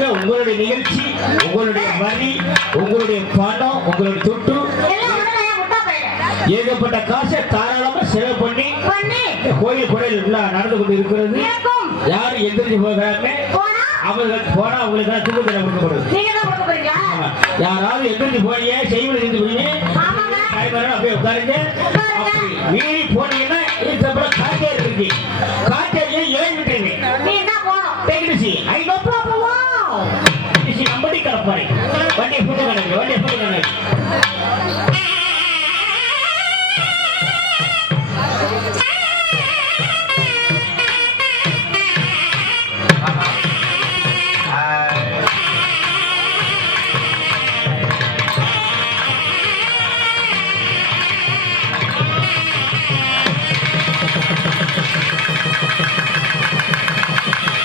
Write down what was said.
பாருங்க, உங்களுடைய நிகழ்ச்சி, உங்களுடைய வரி, உங்களுடைய பணம், உங்களுடைய தொட்டு ஏகப்பட்ட காசை தாராளமா செலவு பண்ணி கோயில் குறையில் நடந்து கொண்டு இருக்கிறது. யாரும் எந்திரிச்சு போகிறாங்க, அவர்கள் போனா அவங்களுக்கு தூக்கத்தில் கொடுக்கப்படுது. யாராவது எந்திரிச்சு போனீங்க, செய்வது செஞ்சு போனீங்க, அப்படியே உட்காருங்க. மீறி போனீங்கன்னா காய்ச்சல் இருக்கு, காய்ச்சல் ஏன் விட்டுருங்க, 5